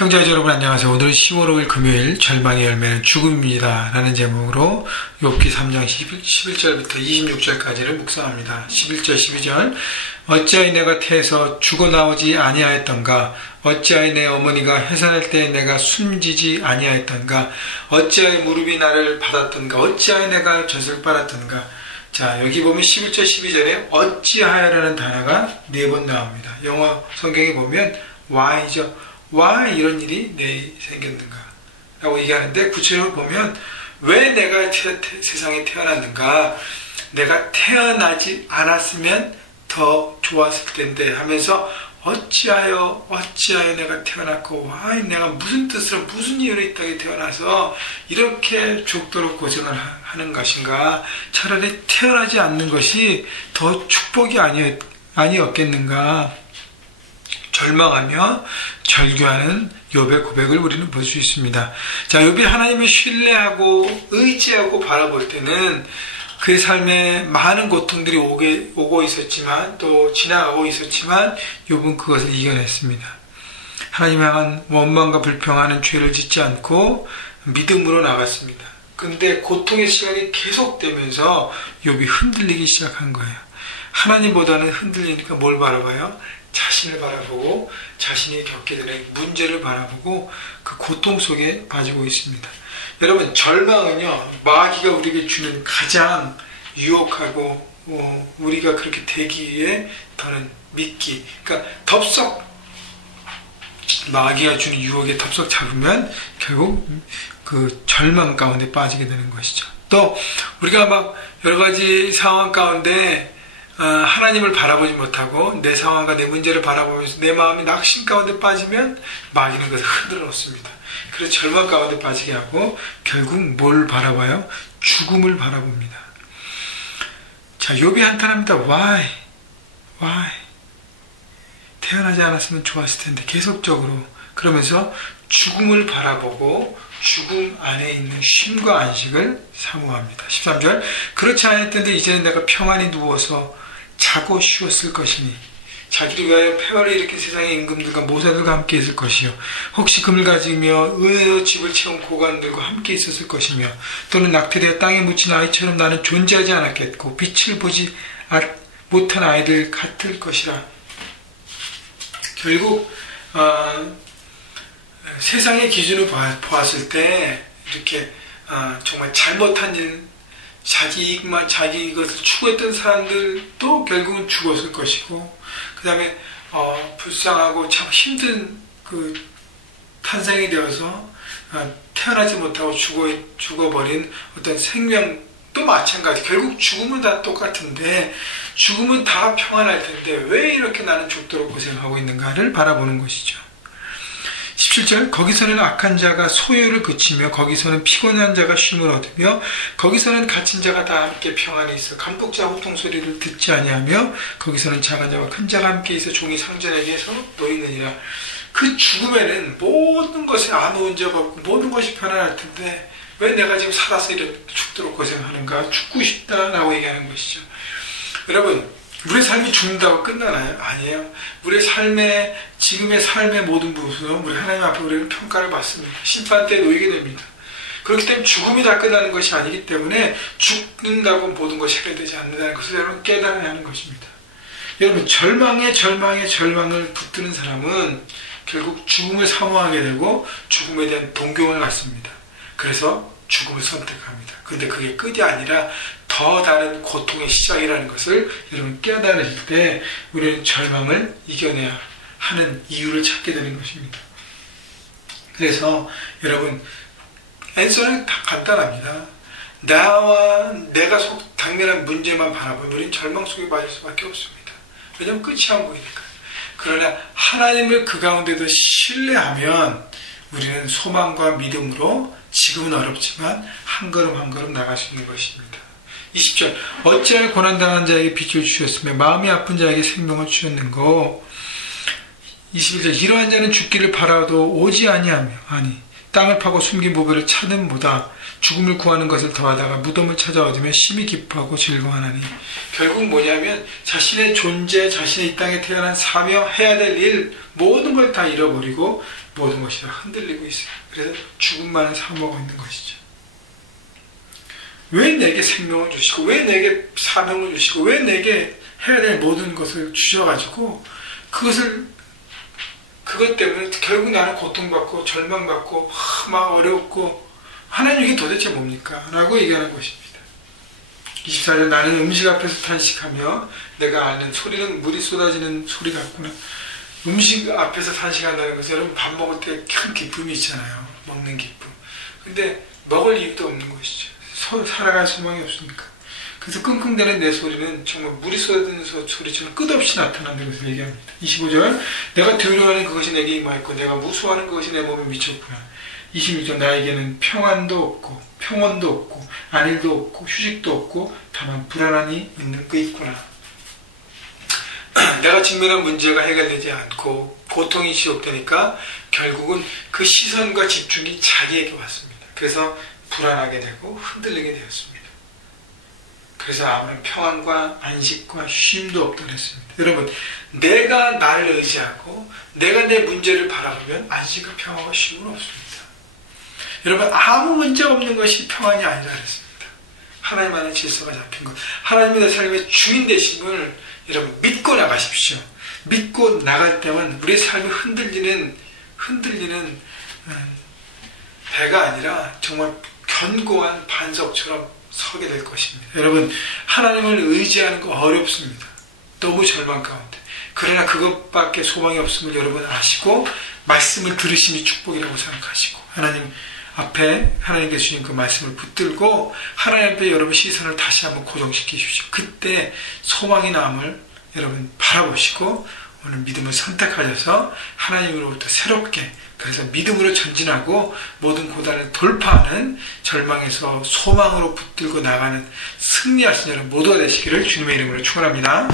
형제자 여러분 안녕하세요. 오늘은 10월 5일 금요일 절망의 열매는 죽음입니다 라는 제목으로 욥기 3장 11절부터 26절까지를 묵상합니다. 11절 12절 어찌하여 내가 태에서 죽어나오지 아니하였던가, 어찌하여 내 어머니가 해산할 때 내가 숨지지 아니하였던가, 어찌하여 무릎이 나를 받았던가, 어찌하여 내가 젖을 빨았던가. 자, 여기 보면 11절 12절에 어찌하여라는 단어가 4번 나옵니다. 영어 성경에 보면 why죠. why 이런 일이 내 생겼는가 라고 얘기하는데, 구체적으로 보면 왜 내가 세상에 태어났는가, 내가 태어나지 않았으면 더 좋았을 텐데 하면서 어찌하여 내가 태어났고, why 내가 무슨 뜻으로 무슨 이유로 이 땅에 태어나서 이렇게 죽도록 고생을 하는 것인가, 차라리 태어나지 않는 것이 더 축복이 아니었겠는가 절망하며 절규하는 욥의 고백을 우리는 볼 수 있습니다. 자, 욥이 하나님을 신뢰하고 의지하고 바라볼 때는 그의 삶에 많은 고통들이 오고 있었지만, 또 지나가고 있었지만 욥은 그것을 이겨냈습니다. 하나님 향한 원망과 불평하는 죄를 짓지 않고 믿음으로 나갔습니다. 그런데 고통의 시간이 계속되면서 욥이 흔들리기 시작한 거예요. 하나님보다는 흔들리니까 뭘 바라봐요? 자신을 바라보고 자신이 겪게 되는 문제를 바라보고 그 고통 속에 빠지고 있습니다. 여러분, 절망은요, 마귀가 우리에게 주는 가장 유혹하고 우리가 그렇게 되기에 더는 미끼, 그러니까 덥석 마귀가 주는 유혹에 덥석 잡으면 결국 그 절망 가운데 빠지게 되는 것이죠. 또 우리가 막 여러 가지 상황 가운데 하나님을 바라보지 못하고 내 상황과 내 문제를 바라보면서 내 마음이 낙심 가운데 빠지면 마귀는 그것을 흔들어 놓습니다. 그래서 절망 가운데 빠지게 하고 결국 뭘 바라봐요? 죽음을 바라봅니다. 자, 욥이 한탄합니다. Why? 태어나지 않았으면 좋았을 텐데, 계속적으로. 그러면서 죽음을 바라보고 죽음 안에 있는 쉼과 안식을 사모합니다. 13절 그렇지 않았던데 이제는 내가 평안히 누워서 자고 쉬었을 것이니, 자기를 위하여 폐허를 일으킨 세상의 임금들과 모사들과 함께 있을 것이요, 혹시 금을 가지며 은혜로 집을 채운 고관들과 함께 있었을 것이며, 또는 낙태되어 땅에 묻힌 아이처럼 나는 존재하지 않았겠고 빛을 보지 못한 아이들 같을 것이라. 결국 세상의 기준을 보았을 때 이렇게 정말 잘못한 일, 자기 이익만, 자기 이것을 추구했던 사람들도 결국은 죽었을 것이고, 그 다음에 불쌍하고 참 힘든 그 탄생이 되어서 태어나지 못하고 죽어버린 어떤 생명도 마찬가지. 결국 죽음은 다 똑같은데, 죽음은 다 평안할 텐데 왜 이렇게 나는 죽도록 고생하고 있는가를 바라보는 것이죠. 17절 거기서는 악한 자가 소요를 그치며, 거기서는 피곤한 자가 쉼을 얻으며, 거기서는 갇힌 자가 다 함께 평안히 있어 감독자 호통 소리를 듣지 아니하며, 거기서는 작은 자와 큰 자가 함께 있어 종이 상전에게서 놓이느니라. 그 죽음에는 모든 것에 아무 문제가 없고 모든 것이 편안할 텐데 왜 내가 지금 살아서 이렇게 죽도록 고생하는가, 죽고 싶다라고 얘기하는 것이죠. 여러분, 우리의 삶이 죽는다고 끝나나요? 아니에요. 우리의 삶의, 지금의 삶의 모든 부분은 우리 하나님 앞에 우리는 평가를 받습니다. 심판대에 놓이게 됩니다. 그렇기 때문에 죽음이 다 끝나는 것이 아니기 때문에 죽는다고 모든 것이 해결되지 않는다는 것을 여러분 깨달아야 하는 것입니다. 여러분, 절망을 붙드는 사람은 결국 죽음을 사모하게 되고 죽음에 대한 동경을 갖습니다. 그래서 죽음을 선택합니다. 그런데 그게 끝이 아니라 더 다른 고통의 시작이라는 것을 여러분 깨달으실 때 우리는 절망을 이겨내야 하는 이유를 찾게 되는 것입니다. 그래서 여러분, 앤서는 다 간단합니다. 나와 내가 당면한 문제만 바라보면 우리는 절망 속에 빠질 수밖에 없습니다. 왜냐하면 끝이 안 보이니까. 그러나 하나님을 그 가운데도 신뢰하면 우리는 소망과 믿음으로 지금은 어렵지만 한 걸음 한 걸음 나갈 수 있는 것입니다. 20절 어찌하여 고난당한 자에게 빛을 주셨으며 마음이 아픈 자에게 생명을 주셨는고. 21절 이러한 자는 죽기를 바라도 오지 아니하며, 아니 땅을 파고 숨긴 보배를 찾음보다 죽음을 구하는 것을 더하다가 무덤을 찾아 얻으며 심히 기뻐하고 즐거워하나니. 결국 뭐냐면 자신의 존재, 자신의 이 땅에 태어난 사명, 해야 될 일 모든 걸 다 잃어버리고 모든 것이 흔들리고 있어요. 그래서 죽음만을 사모하고 있는 것이죠. 왜 내게 생명을 주시고, 왜 내게 사명을 주시고, 왜 내게 해야 될 모든 것을 주셔가지고 그것 때문에 결국 나는 고통받고 절망받고 막 어렵고, 하나님 이게 도대체 뭡니까? 라고 얘기하는 것입니다. 24절, 나는 음식 앞에서 탄식하며 내가 아는 소리는 물이 쏟아지는 소리 같구나. 음식 앞에서 탄식한다는 것은 여러분 밥 먹을 때 큰 기쁨이 있잖아요. 먹는 기쁨. 근데 먹을 이유도 없는 것이죠. 살아갈 소망이 없으니까. 그래서 끙끙대는 내 소리는 정말 물이 쏟아지는 소리처럼 끝없이 나타나는 것을 얘기합니다. 25절, 내가 두려워하는 그것이 내게 임하였고 내가 무서워하는 그것이 내 몸에 미쳤구나. 26절, 나에게는 평안도 없고 평온도 없고 안일도 없고 휴식도 없고 다만 불안함이 있는 게 있구나. 내가 직면한 문제가 해결되지 않고 고통이 지속되니까 결국은 그 시선과 집중이 자기에게 왔습니다. 그래서 불안하게 되고 흔들리게 되었습니다. 그래서 아무런 평안과 안식과 쉼도 없다고 했습니다. 여러분, 내가 나를 의지하고 내가 내 문제를 바라보면 안식과 평화와 쉼은 없습니다. 여러분, 아무 문제 없는 것이 평안이 아니라 그랬습니다. 하나님 안에 질서가 잡힌 것, 하나님이 내 삶의 주인 되심을 여러분 믿고 나가십시오. 믿고 나갈 때만 우리의 삶이 흔들리는 배가 아니라 정말 견고한 반석처럼 서게 될 것입니다. 여러분, 하나님을 의지하는 거 어렵습니다. 너무 절망 가운데. 그러나 그것밖에 소망이 없음을 여러분 아시고 말씀을 들으심이 축복이라고 생각하시고 하나님 앞에 하나님께서 주신 그 말씀을 붙들고 하나님 앞에 여러분 시선을 다시 한번 고정시키십시오. 그때 소망이 남을 여러분 바라보시고 오늘 믿음을 선택하셔서 하나님으로부터 새롭게, 그래서 믿음으로 전진하고 모든 고단을 돌파하는, 절망에서 소망으로 붙들고 나가는 승리하신 여러분 모두가 되시기를 주님의 이름으로 축원합니다.